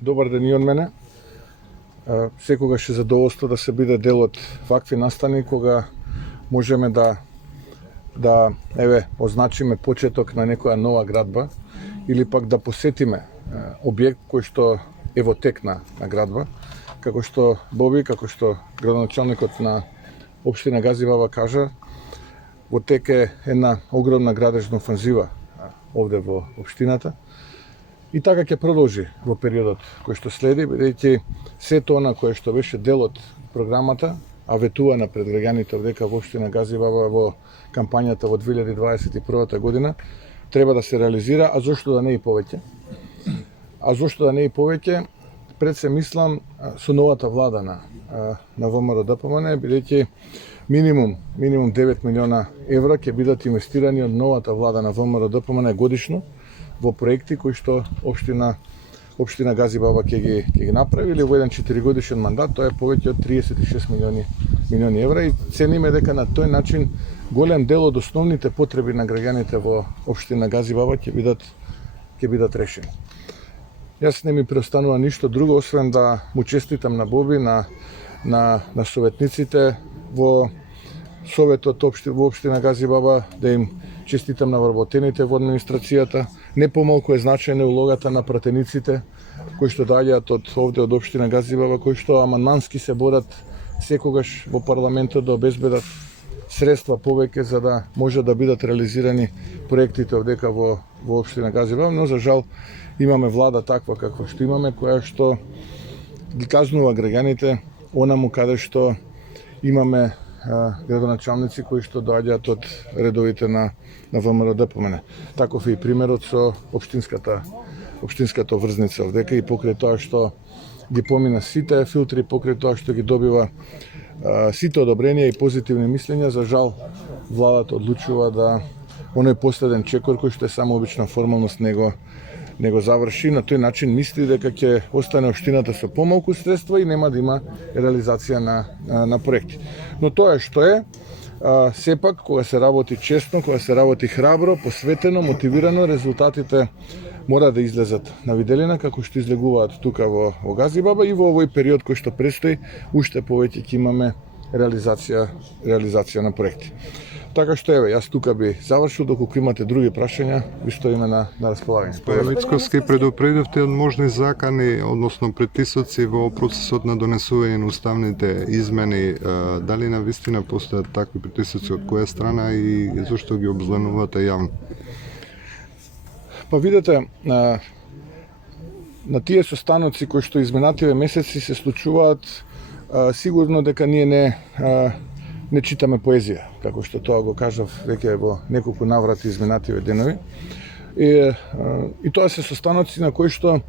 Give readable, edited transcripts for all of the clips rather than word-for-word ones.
Добар ден и од мене. Секогаш е задоволство да се биде дел од вакви настани кога можеме да означиме почеток на некоја нова градба или пак да посетиме објект кој што е во тек на градба. Како што Боби, како што градоначалникот на општина Газибаба кажа, во тек е една огромна градежна офанзива овде во општината. И така ќе продолжи во периодот кој што следи, бидејќи сето она кое што беше дел од програмата, а ветувана пред граѓаните дека во општина Газибаба во кампањата во 2021 година, треба да се реализира, а зошто да не и повеќе? Пред се мислам со новата влада на ВМРО ДПМН, бидејќи минимум 9 милиона евра ќе бидат инвестирани од новата влада на ВМРО ДПМН годишно во проекти кои што општина Газибаба ќе ги направи или во еден 4-годишен мандат, тоа е повеќе од 36 милиони евра и цениме дека на тој начин голем дел од основните потреби на граѓаните во општина Газибаба ќе бидат решени. Јас не ми преостанува ништо друго освен да му честитам на Боби, на советниците во Советот во општина Газибаба, да им честитам на вработените во администрацијата. Не помалку е значајна улогата на пратениците кои што доаѓаат од општина Газибаба, кои што амандмански се борат секогаш во парламентот да обезбедат средства повеќе за да може да бидат реализирани проектите овдека во општина Газибаба, но за жал имаме влада таква каква што имаме, која што ги казнува граѓаните онаму каде што имаме градоначалници кои што доаѓаат од редовите на ВМРО ДПМН. Таков е и примерот со општинската врзница овдека и покрај тоа што ги помина сите филтри, покрај тоа што ги добива сите одобренија и позитивни мислења, за жал владата одлучува да оној последен чекор кој што е само обична формалност него заврши. На тој начин мисли дека ќе остане општината со помалку средства и нема да има реализација на проекти. Но тоа е што е. Сепак, кога се работи честно, кога се работи храбро, посветено, мотивирано, резултатите мора да излезат на виделина како што излегуваат тука во Газибаба и во овој период кој што предстои, уште повеќе ќе имаме реализација на проекти. Така што еве, јас тука би завршил, доколку имате други прашања, ви стоиме на располагање. Мицковски, предупредивте од можни закани, односно притисоци во процесот на донесување на уставните измени. Дали навистина постојат такви притисоци од која страна и зошто ги обзленувате јавно? Па видете, на тие состаноци кои што изминативе месеци се случуваат, сигурно дека ние не читаме поезија, како што тоа го кажав веќе во неколку наврати изминативе денови. И тоа се состаноци на кои што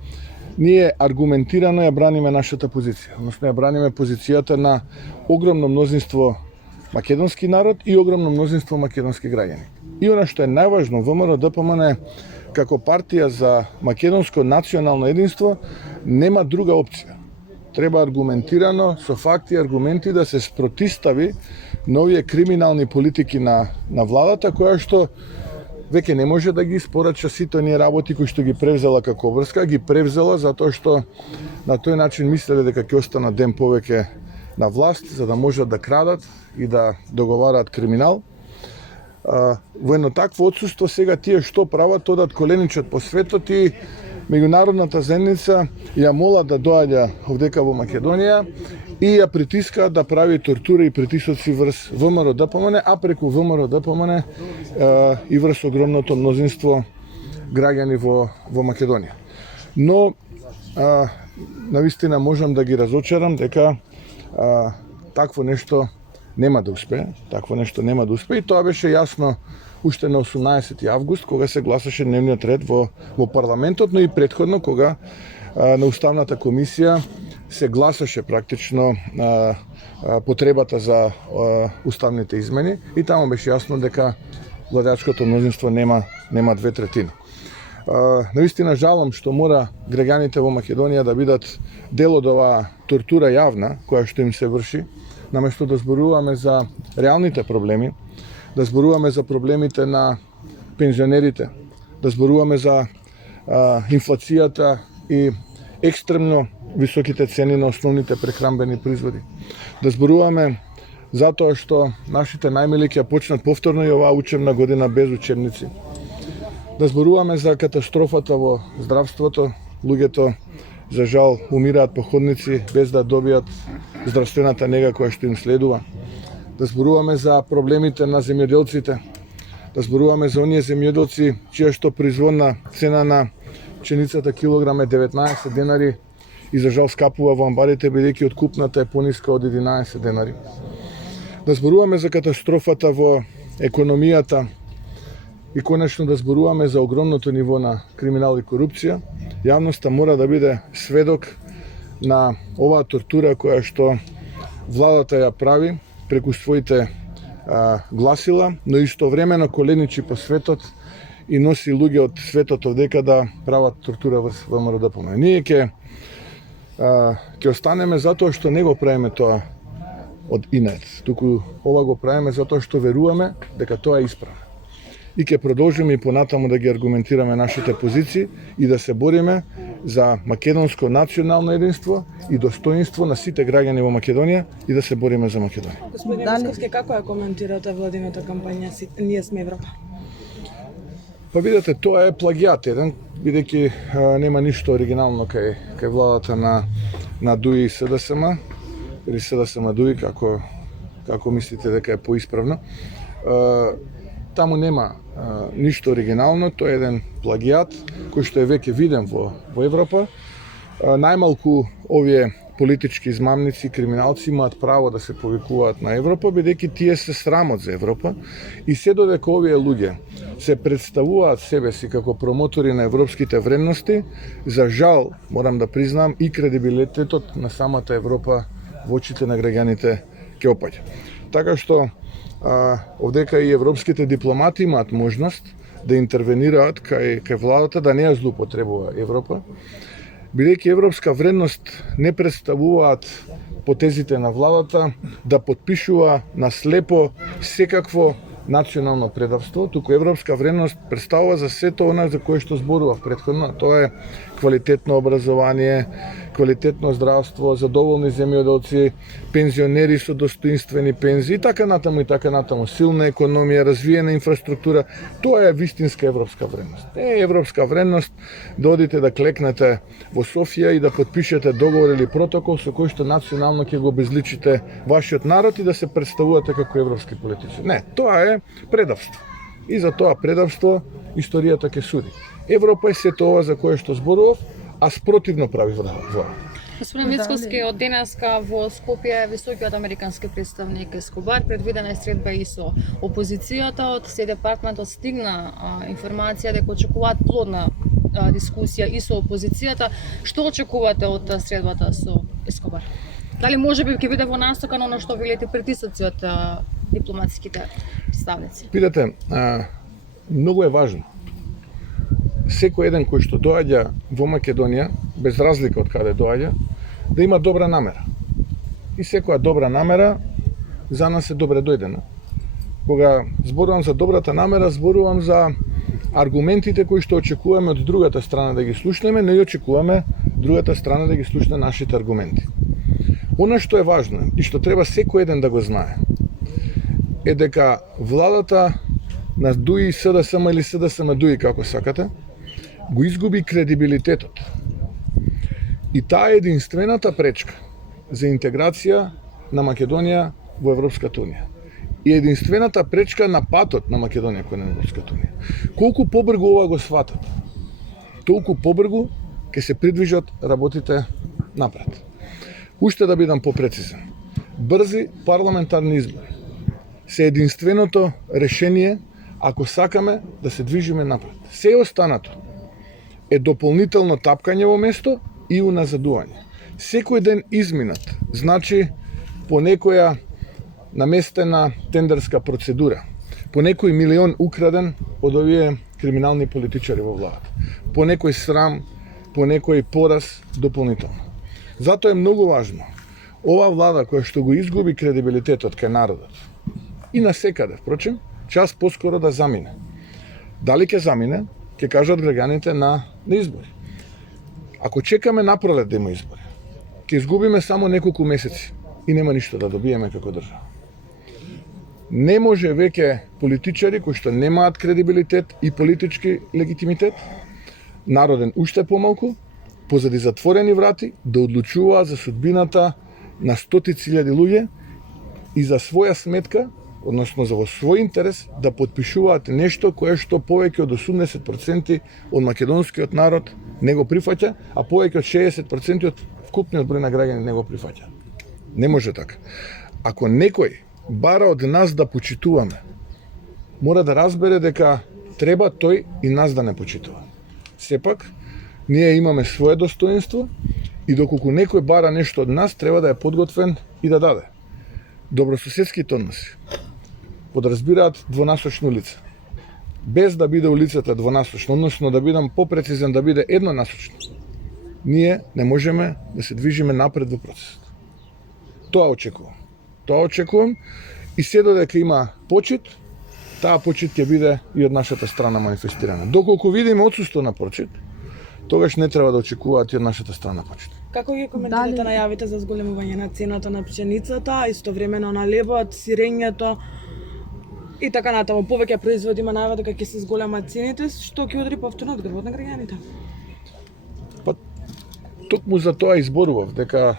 ние аргументирано ја браниме нашата позиција, односно ја браниме позицијата на огромно мнозинство македонски народ и огромно мнозинство македонски граѓани. И она што е најважно, ВМРО ДПМН како партија за македонско национално единство нема друга опција. Треба аргументирано, со факти и аргументи да се спротистави на овие криминални политики на владата, која што веќе не може да ги испорача сите оние работи кои што ги превзела како врска, ги превзела затоа што на тој начин мислеле дека ќе останат ден повеќе на власт, за да можат да крадат и да договараат криминал. Во едно такво отсуство сега тие што прават, одат коленичат по светот и меѓународната заедница ја мола да доаѓа овдека во Македонија и ја притиска да прави тортура и притисоци врз ВМРО ДПМН, а преку ВМРО ДПМН и врз огромното мнозинство граѓани во Македонија. Но навистина можам да ги разочарам дека такво нешто нема да успее, и тоа беше јасно уште на 18 август, кога се гласаше дневниот ред во парламентот, но и претходно кога на Уставната комисија се гласаше практично потребата за уставните измени и таму беше јасно дека владеачкото мнозинство нема 2/3. Навистина жалам што мора граѓаните во Македонија да бидат дел од оваа тортура јавна која што им се врши, наместо да зборуваме за реалните проблеми, да зборуваме за проблемите на пензионерите, да зборуваме за инфлацијата и екстремно високите цени на основните прехранбени производи. Да зборуваме затоа што нашите најмили ќе почнат повторно и оваа учебна година без учебници. Да зборуваме за катастрофата во здравството, луѓето за жал умираат по ходници без да добијат здравствената нега која што им следува. Да зборуваме за проблемите на земјоделците, да зборуваме за оние земјоделци чија што производна цена на пшеницата килограм е 19 денари и за жал скапува во амбарите бидејќи откупната е пониска од 11 денари. Да зборуваме за катастрофата во економијата и конечно да зборуваме за огромното ниво на криминал и корупција. Јавноста мора да биде сведок на оваа тортура која што владата ја прави преку своите гласила, но истовремено коленичи по светот и носи луѓе од светот овдека да прават тортура во ВМРО ДПМН. Ние ќе останеме затоа што не го правиме тоа од инат, туку ова го правиме затоа што веруваме дека тоа е исправно. И ќе продолжиме и понатаму да ги аргументираме нашите позиции и да се бориме за македонско национално единство и достоинство на сите граѓани во Македонија и да се бориме за Македонија. Господин Московски, како ја коментирате владината кампања Ние сме Европа? Па видете, тоа е плагијат еден, бидејќи нема ништо оригинално кај владата на ДУИ и СДСМ, или СДСМ ДУИ, како мислите дека е поисправно. Таму нема ништо оригинално, тоа е еден плагијат кој што е веќе виден во Европа. Најмалку овие политички измамници, криминалци имаат право да се повикуваат на Европа, бидејќи тие се срамот за Европа и се додека овие луѓе се представуваат себе си како промотори на европските вредности, за жал, морам да признам, и кредибилитетот на самата Европа во очите на граѓаните ќе опаѓа. Така што овдека и европските дипломати имаат можност да интервенираат кај владата да не ја злоупотребува Европа, бидејќи европска вредност не представуваат потезите на владата да потпишува на слепо секакво национално предавство, туку европска вредност представува за сето она за кое што зборував претходно, тоа е квалитетно образование, квалитетно здравство, задоволни земјоделци, пензионери со достоинствени пензии и така натаму, силна економија, развиена инфраструктура. Тоа е вистинска европска вредност. Не е европска вредност да одите да клекнете во Софија и да потпишете договор или протокол со кој што национално ќе го обезличите вашиот народ и да се представувате како европски политичари. Не, тоа е предавство. И за тоа предавство историјата ќе суди. Европа е сето ова за кое што зборував, а спротивно прави владата. Господин Мицкоски, од денеска во Скопје е високиот американски представник Ескобар, предвидена е средба и со опозицијата. Од Стејт департментот стигна информација дека очекуваат плодна дискусија и со опозицијата. Што очекувате од средбата со Ескобар? Дали можеби ќе биде во насока на оно што велите притисоци од дипломатските представници? Видете, многу е важно секој еден кој што доаѓа во Македонија, без разлика од каде доаѓа, да има добра намера. И секоја добра намера за нас е добре дојдена. Кога зборувам за добрата намера, зборувам за аргументите кои што очекуваме од другата страна да ги слушнеме, но и очекуваме другата страна да ги слушне нашите аргументи. Она што е важно и што треба секој еден да го знае, е дека владата на ДУИ, СДСМ или СДСМ ДУИ, како сакате, го изгуби кредибилитетот. И таа е единствената пречка за интеграција на Македонија во Европската унија. И единствената пречка на патот на Македонија кон Европската унија. Колку побрзо ова го сватат, толку побрзо ќе се придвижат работите напред. Уште да бидам попрецизен. Брзи парламентарни избори се единственото решение ако сакаме да се движиме напред. Се останато е дополнително тапкање во место и уназадување. Секој ден изминат значи по некоја наместена тендерска процедура, по некој милион украден од овие криминални политичари во владата, по некој срам, по некој пораз дополнително. Затоа е многу важно ова влада која што го изгуби кредибилитетот кај народот и насекаде, впрочем, час поскоро да замине. Дали ќе замине, ќе кажат граѓаните на избори. Ако чекаме напролет да има избори, ќе изгубиме само неколку месеци и нема ништо да добиеме како држава. Не може веќе политичари кои што немаат кредибилитет и политички легитимитет, народен уште помалку, позади затворени врати да одлучуваат за судбината на стотици илјади луѓе и за своја сметка, односно за во свој интерес, да потпишуваат нешто кое што повеќе од 80% од македонскиот народ не го прифаќа, а повеќе од 60% од вкупниот број на граѓани не го прифаќа. Не може така. Ако некој бара од нас да почитуваме, мора да разбере дека треба тој и нас да не почитува. Сепак, ние имаме свое достоинство и доколку некој бара нешто од нас, треба да е подготвен и да даде. Добрососедските односи подразбираат двонасочно лице. Без да биде улицата двонасочно, односно да бидам попрецизен, да биде еднонасочно, ние не можеме да се движиме напред во процесот. Тоа очекувам и се додека има почит, таа почит ќе биде и од нашата страна манифестирана. Доколку видиме отсуство на почит, тогаш не треба да очекуваат и од нашата страна почит. Како ги коментирате најавите за зголемување на цената на пшеницата, а истовремено на лебот, сирењето и така натаму? Повеќе производи има најава дека ќе се зголемат цените, што ќе удри повторно од грбот на граѓаните. Токму за тоа изборував, дека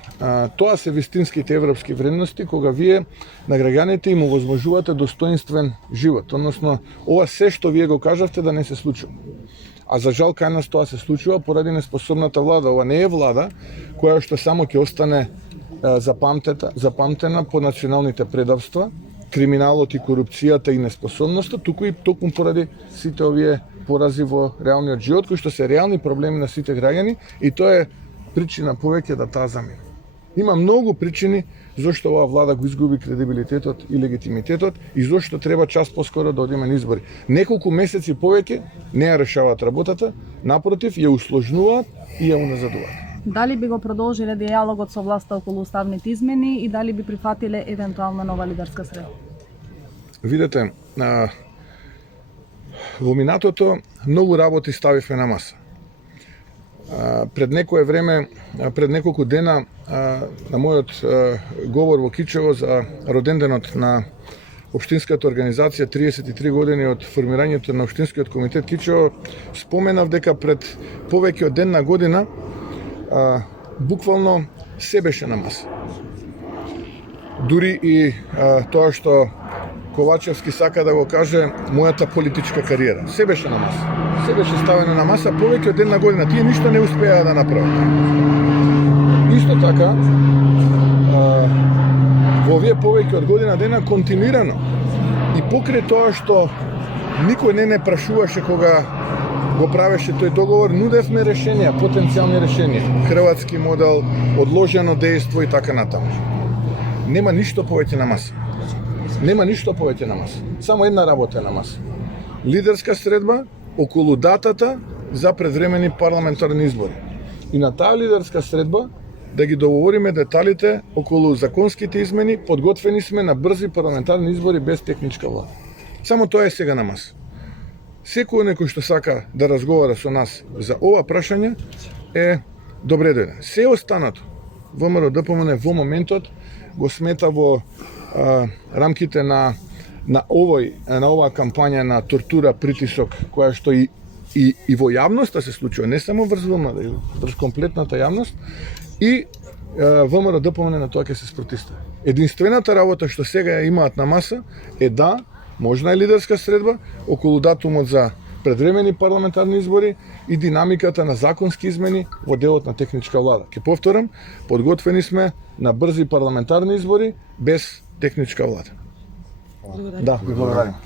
тоа се вистинските европски вредности, кога вие на граѓаните им овозможувате достоинствен живот, односно ова се што вие го кажавте да не се случува. А за жал кај нас тоа се случува поради неспособната влада. Ова не е влада која што само ќе остане запамтена по националните предавства, криминалот и корупцијата и неспособноста, туку и токму поради сите овие порази во реалниот живот, кои што се реални проблеми на сите граѓани, и тоа е причина повеќе да таа замине. Има многу причини зошто оваа влада го изгуби кредибилитетот и легитимитетот и зошто треба час поскоро да одиме на избори. Неколку месеци повеќе не ја решаваат работата, напротив, ја усложнуваат и ја уназадуваат. Дали би го продолжиле дијалогот со власта околу уставните измени и дали би прифатиле евентуална нова лидерска среда? Видете, во минатото многу работи ставивме на маса. Пред некое време, пред неколку дена, на мојот говор во Кичево за роденденот на Општинската организација 33 години од формирањето на Општинскиот комитет Кичево, споменав дека пред повеќе од една година буквално се беше на маса. Дури и тоа што Ковачевски сака да го каже мојата политичка кариера. Се беше на маса. Се беше ставено на маса повеќе од една година. Тие ништо не успеа да направат. Исто така, во овие повеќе од година дена континуирано и покрај тоа што никој не прашуваше кога го правеше тој договор, нудевме решенија, потенцијални решенија. Хрватски модел, одложено дејство и така натаму. Нема ништо повеќе на маса. Нема ништо повеќе на маса. Само една работа е на маса. Лидерска средба околу датата за предвремени парламентарни избори. И на таа лидерска средба да ги договориме деталите околу законските измени, подготвени сме на брзи парламентарни избори без техничка влада. Само тоа е сега на маса. Секој некој што сака да разговара со нас за ова прашање е добре дојден. Се останато ВМРО ДПМН во моментот го смета во рамките на оваа кампања на тортура, притисок, која што и во јавноста се случува, не само врз ВМРО, врз комплетната јавност, и ВМРО ДПМН на тоа ќе се спротивстави. Единствената работа што сега ја имаат на маса е да, можна е лидерска средба околу датумот за предвремени парламентарни избори и динамиката на законски измени во делот на техничка влада. Ке повторам, подготвени сме на брзи парламентарни избори без техничка влада. Да, ви благодарам.